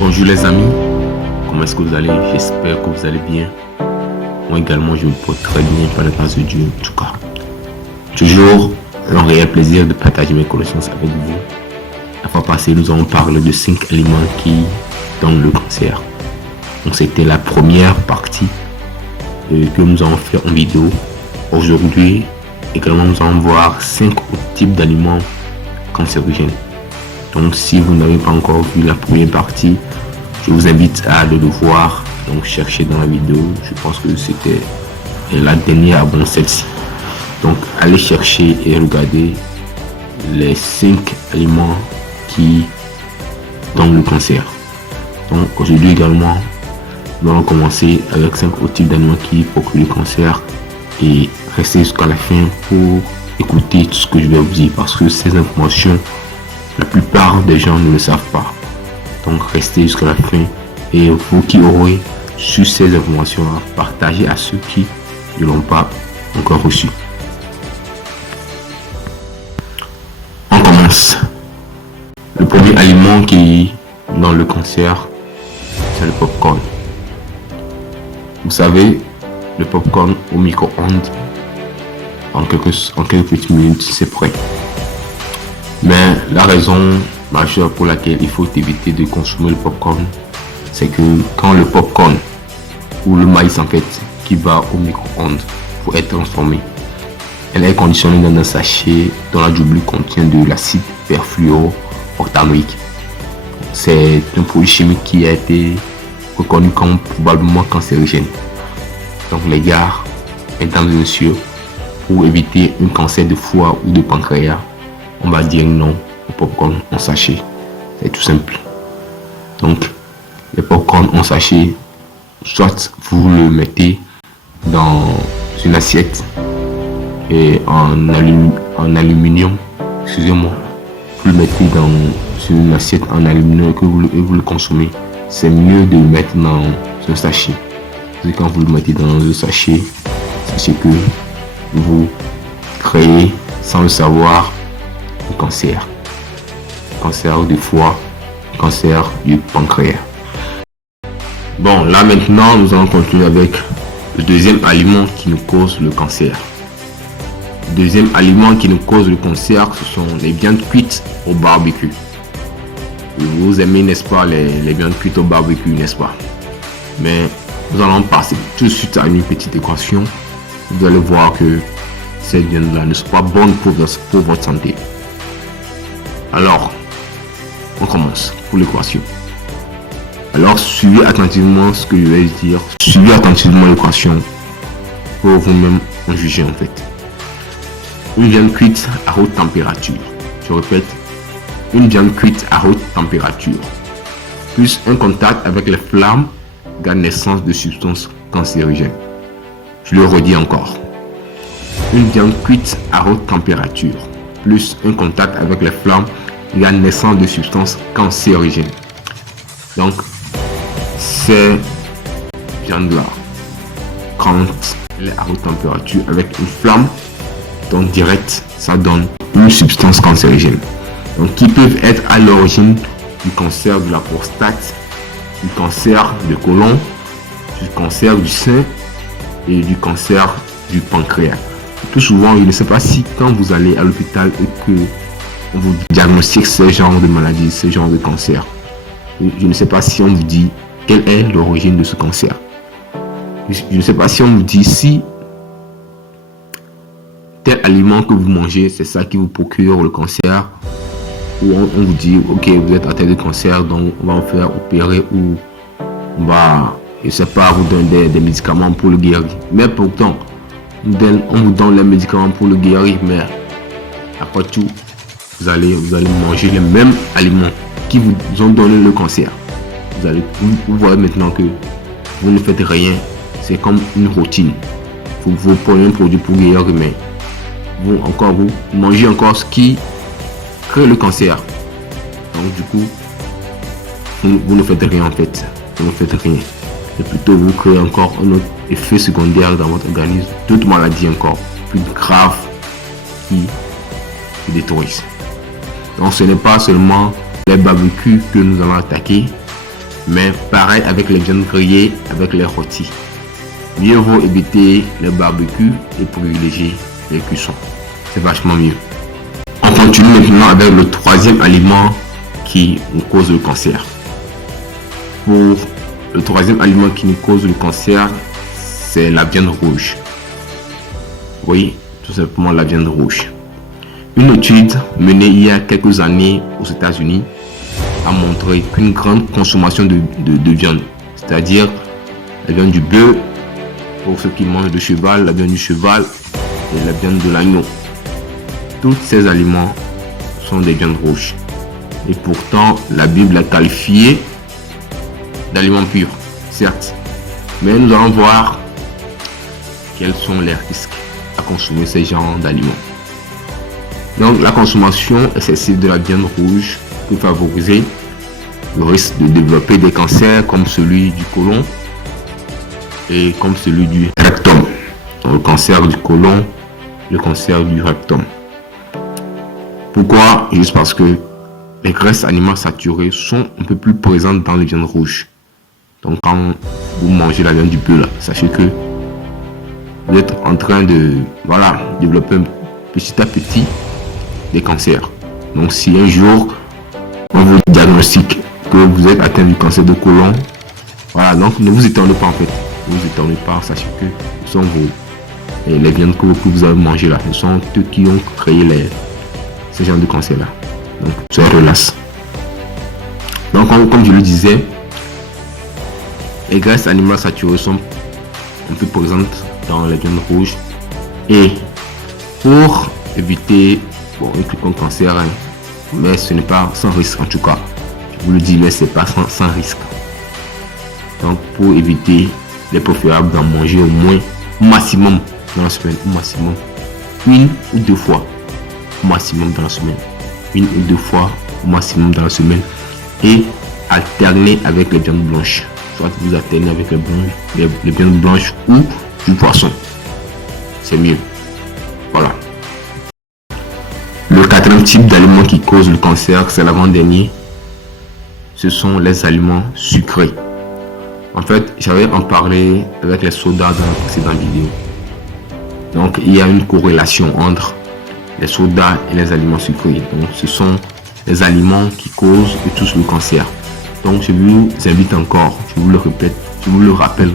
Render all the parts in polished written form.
Bonjour les amis, comment est-ce que vous allez? J'espère que vous allez bien. Moi également, je me porte très bien par la grâce de Dieu. En tout cas, toujours un réel plaisir de partager mes connaissances avec vous. La fois passée, nous avons parlé de 5 aliments qui donnent le cancer. Donc c'était la première partie que nous avons fait en vidéo. Aujourd'hui, également, nous allons voir 5 autres types d'aliments cancérigènes. Donc si vous n'avez pas encore vu la première partie, je vous invite à aller le voir. Donc cherchez dans la vidéo, je pense que c'était la dernière avant celle-ci. Donc allez chercher et regardez les 5 aliments qui donnent le cancer. Donc aujourd'hui également, nous allons commencer avec 5 autres types d'aliments qui procurent le cancer. Et restez jusqu'à la fin pour écouter tout ce que je vais vous dire, parce que ces informations, la plupart des gens ne le savent pas. Donc restez jusqu'à la fin, et vous qui aurez su ces informations, partagez à ceux qui ne l'ont pas encore reçu. On commence. Le premier aliment qui donne le cancer, c'est le popcorn. Vous savez, le popcorn au micro-ondes, en quelques petites minutes, c'est prêt. Mais la raison majeure pour laquelle il faut éviter de consommer le popcorn, c'est que quand le popcorn ou le maïs en fait qui va au micro-ondes pour être transformé, elle est conditionnée dans un sachet dont la doublure contient de l'acide perfluorooctanoïque. C'est un produit chimique qui a été reconnu comme probablement cancérigène. Donc les gars, mesdames et messieurs, pour éviter un cancer de foie ou de pancréas, on va dire non au popcorn en sachet. C'est tout simple. Donc, le popcorn en sachet, soit vous le mettez dans une assiette et en aluminium, excusez-moi, vous le mettez dans une assiette en aluminium et vous le consommez. C'est mieux de le mettre dans un sachet. Parce que quand vous le mettez dans un sachet, sachez que vous créez sans le savoir cancer du foie, cancer du pancréas. Bon, là maintenant, nous allons continuer avec le deuxième aliment qui nous cause le cancer. Le deuxième aliment qui nous cause le cancer, ce sont les viandes cuites au barbecue. Vous aimez, n'est-ce pas, les viandes cuites au barbecue, n'est-ce pas? Mais nous allons passer tout de suite à une petite équation. Vous allez voir que ces viandes-là ne sont pas bonnes pour votre santé. Alors, on commence pour l'équation. Alors, suivez attentivement ce que je vais dire. Suivez attentivement l'équation pour vous-même en juger en fait. Une viande cuite à haute température. Je répète, une viande cuite à haute température plus un contact avec les flammes donne naissance de substances cancérigènes. Je le redis encore. Une viande cuite à haute température plus un contact avec les flammes la naissance de substances cancérigènes. Donc, ces viandes-là, quand elle est à haute température avec une flamme, donc direct, ça donne une substance cancérigène. Donc, qui peuvent être à l'origine du cancer de la prostate, du cancer du côlon, du cancer du sein et du cancer du pancréas. Tout souvent, je ne sais pas si quand vous allez à l'hôpital et que on vous diagnostique ce genre de maladie, ce genre de cancer, je ne sais pas si on vous dit quelle est l'origine de ce cancer. Je ne sais pas si on vous dit si tel aliment que vous mangez, c'est ça qui vous procure le cancer, ou on vous dit ok, vous êtes atteint de cancer, donc on va vous faire opérer, ou on va, je sais pas, vous donner des médicaments pour le guérir. Mais pourtant, on vous donne les médicaments pour le guérir, mais après tout, vous allez manger les mêmes aliments qui vous ont donné le cancer. Vous voyez maintenant que vous ne faites rien. C'est comme une routine. Vous prenez un produit pour guérir, mais vous mangez encore ce qui crée le cancer. Donc du coup, vous ne faites rien en fait. Vous ne faites rien. Et plutôt vous créez encore un autre effet secondaire dans votre organisme. D'autres maladies encore plus graves qui détruisent. Donc ce n'est pas seulement les barbecues que nous allons attaquer, Mais pareil avec les viandes grillées, avec les rôtis. Mieux vaut éviter les barbecues et privilégier les cuissons. C'est vachement mieux. On continue maintenant avec le troisième aliment qui nous cause le cancer. Pour le troisième aliment qui nous cause le cancer, c'est la viande rouge. Oui, tout simplement la viande rouge. Une étude menée il y a quelques années aux États-Unis a montré qu'une grande consommation de viande, c'est-à-dire la viande du bœuf, pour ceux qui mangent de cheval, la viande du cheval et la viande de l'agneau. Tous ces aliments sont des viandes rouges. Et pourtant, la Bible a qualifié d'aliments purs, certes. Mais nous allons voir quels sont les risques à consommer ces genres d'aliments. Donc, la consommation excessive de la viande rouge peut favoriser le risque de développer des cancers comme celui du côlon et comme celui du rectum. Donc, le cancer du côlon, le cancer du rectum. Pourquoi? Juste parce que les graisses animales saturées sont un peu plus présentes dans les viandes rouges. Donc quand vous mangez la viande du bœuf, sachez que vous êtes en train de développer petit à petit des cancers. Donc si un jour on vous diagnostique que vous êtes atteint du cancer de côlon, donc ne vous étonnez pas en fait. Ne vous étonnez pas, sachez que ce sont les viandes que vous avez mangées là, ce sont eux qui ont créé ce genre de cancer là. Donc soyez relax. Donc comme je le disais, les graisses animales saturées sont un peu présentes dans les viandes rouges. Et pour éviter un quelconque cancer, mais ce n'est pas sans risque en tout cas. Je vous le dis, mais c'est pas sans risque. Donc pour éviter, il est préférable d'en manger au moins maximum dans la semaine, au maximum une ou deux fois au maximum dans la semaine. Une ou deux fois au maximum dans la semaine. Et alterner avec les viandes blanches. Soit vous alternez avec les viandes blanches ou du poisson. C'est mieux. Voilà. Le quatrième type d'aliment qui cause le cancer, c'est l'avant-dernier. Ce sont les aliments sucrés. En fait, j'avais en parlé avec les sodas dans la précédente vidéo. Donc, il y a une corrélation entre les sodas et les aliments sucrés. Donc, ce sont les aliments qui causent et touchent le cancer. Donc, je vous invite encore, je vous le répète, je vous le rappelle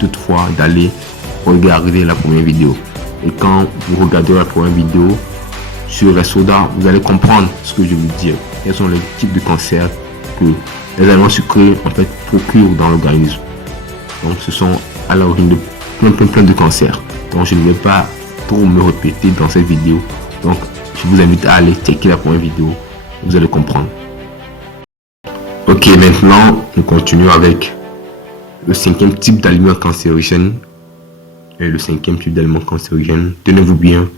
toutefois d'aller regarder la première vidéo. Et quand vous regardez la première vidéo sur les sodas, vous allez comprendre ce que je veux dire. Quels sont les types de cancers que les aliments sucrés en fait procurent dans l'organisme. Donc, ce sont à l'origine de plein de cancers. Donc, je ne vais pas trop me répéter dans cette vidéo. Donc, je vous invite à aller checker la première vidéo. Vous allez comprendre. Ok, maintenant, nous continuons avec le cinquième type d'aliment cancérigène. Et le cinquième type d'aliment cancérigène, tenez-vous bien,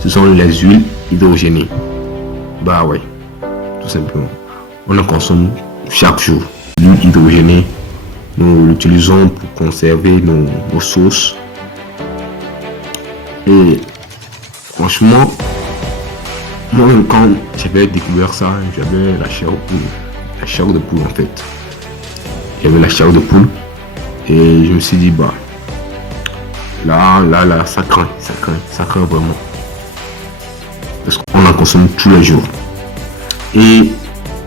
ce sont les huiles hydrogénées. Bah ouais, tout simplement. On en consomme chaque jour. L'huile hydrogénée, nous l'utilisons pour conserver nos sauces. Et franchement, moi quand j'avais découvert ça, j'avais la chair de poule en fait. J'avais la chair de poule et je me suis dit bah là ça craint vraiment. Parce qu'on en consomme tous les jours. Et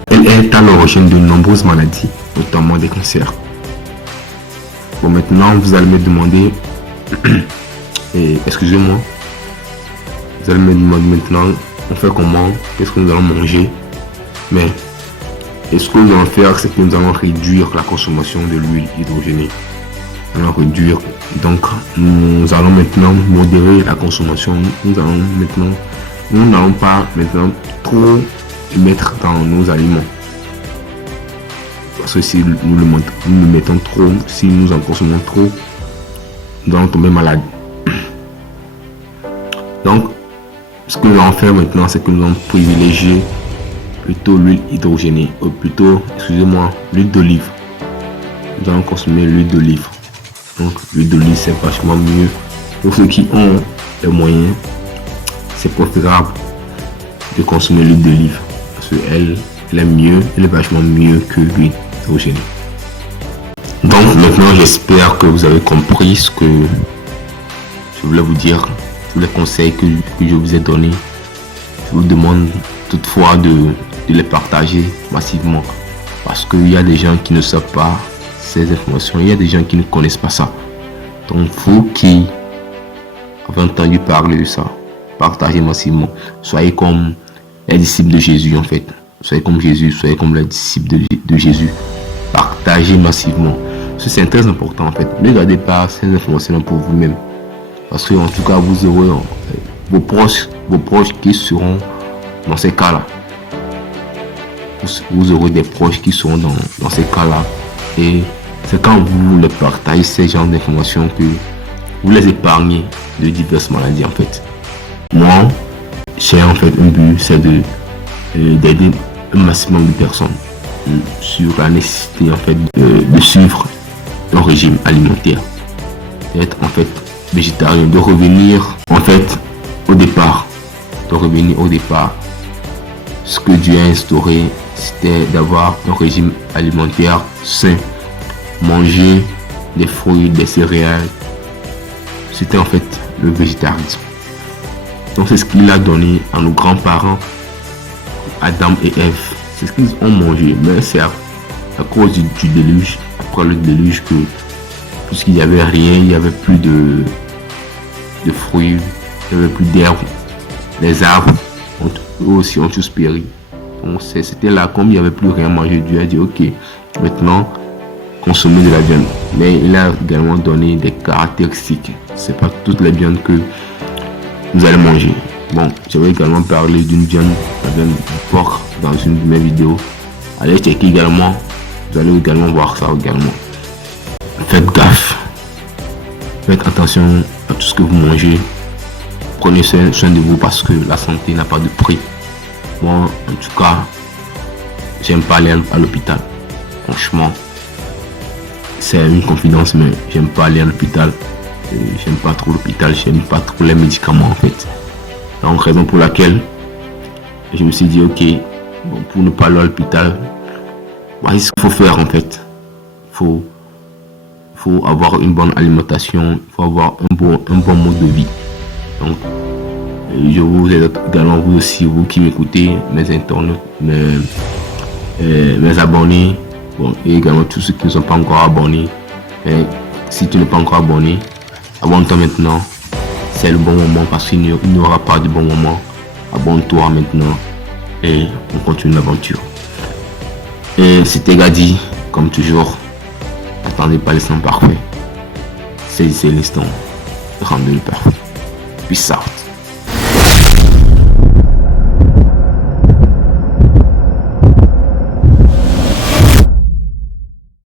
elle est à l'origine de nombreuses maladies, notamment des cancers. Bon, maintenant vous allez me demander et excusez-moi, vous allez me demander maintenant on fait comment, qu'est-ce que nous allons manger. Mais et ce que nous allons faire, c'est que nous allons réduire la consommation de l'huile hydrogénée. Nous allons réduire, donc nous allons maintenant modérer la consommation. Nous n'allons pas maintenant trop mettre dans nos aliments. Parce que si nous le mettons trop, si nous en consommons trop, nous allons tomber malade. Donc, ce que nous allons faire maintenant, c'est que nous allons privilégier plutôt l'huile hydrogénée, ou plutôt, excusez-moi, l'huile d'olive. Nous allons consommer l'huile d'olive. Donc, l'huile d'olive, c'est vachement mieux. Pour ceux qui ont les moyens, c'est préférable de consommer l'huile d'olive. Parce qu'elle est mieux, elle est vachement mieux que l'huile hydrogénée. Donc maintenant, j'espère que vous avez compris ce que je voulais vous dire, tous les conseils que je vous ai donnés. Je vous demande toutefois de les partager massivement, parce qu'il y a des gens qui ne savent pas ces informations, il y a des gens qui ne connaissent pas ça. Donc vous qui avez entendu parler de ça, partagez massivement. Soyez comme les disciples de Jésus en fait. Soyez comme Jésus, soyez comme les disciples de Jésus. Partagez massivement. C'est très important en fait. Ne gardez pas ces informations pour vous-même. Parce que en tout cas, vous aurez vos proches qui seront dans ces cas-là. Vous aurez des proches qui seront dans ces cas-là. Et c'est quand vous les partagez ces genres d'informations que vous les épargnez de diverses maladies en fait. Moi, j'ai en fait un but, c'est d'aider un maximum de personnes sur la nécessité en fait de suivre un régime alimentaire, d'être en fait végétarien, de revenir en fait au départ, ce que Dieu a instauré, c'était d'avoir un régime alimentaire sain, manger des fruits, des céréales. C'était en fait le végétarisme. Donc c'est ce qu'il a donné à nos grands-parents, Adam et Ève. C'est ce qu'ils ont mangé. Mais c'est à cause du déluge, après le déluge, que puisqu'il n'y avait rien, il n'y avait plus de fruits, il n'y avait plus d'herbes. Les arbres aussi ont tous péri. Donc c'était là, comme il n'y avait plus rien à manger, Dieu a dit ok, maintenant consommer de la viande. Mais il a également donné des caractéristiques. C'est pas toutes les viandes que vous allez manger. Bon, j'avais également parlé d'une viande, la viande du porc, dans une de mes vidéos. Allez checker également, vous allez également voir ça également. Faites gaffe, faites attention à tout ce que vous mangez. Prenez soin de vous parce que la santé n'a pas de prix. Moi, en tout cas, j'aime pas aller à l'hôpital. Franchement, c'est une confidence, mais j'aime pas aller à l'hôpital. J'aime pas trop l'hôpital, j'aime pas trop les médicaments en fait. Donc raison pour laquelle je me suis dit ok, bon, pour ne pas aller à l'hôpital, voici ce qu'il faut faire en fait. Il faut avoir une bonne alimentation, il faut avoir un bon mode de vie. Donc je vous aide également, vous aussi, vous qui m'écoutez, mes internautes, mes abonnés, bon, et également tous ceux qui ne sont pas encore abonnés. Et si tu n'es pas encore abonné, abonne-toi maintenant. C'est le bon moment parce qu'il n'y aura pas de bon moment. Abonne-toi maintenant et on continue l'aventure. Et c'était Gadi, comme toujours. N'attendez pas l'instant parfait. C'est l'instant. Rendez-le parfait. Peace out.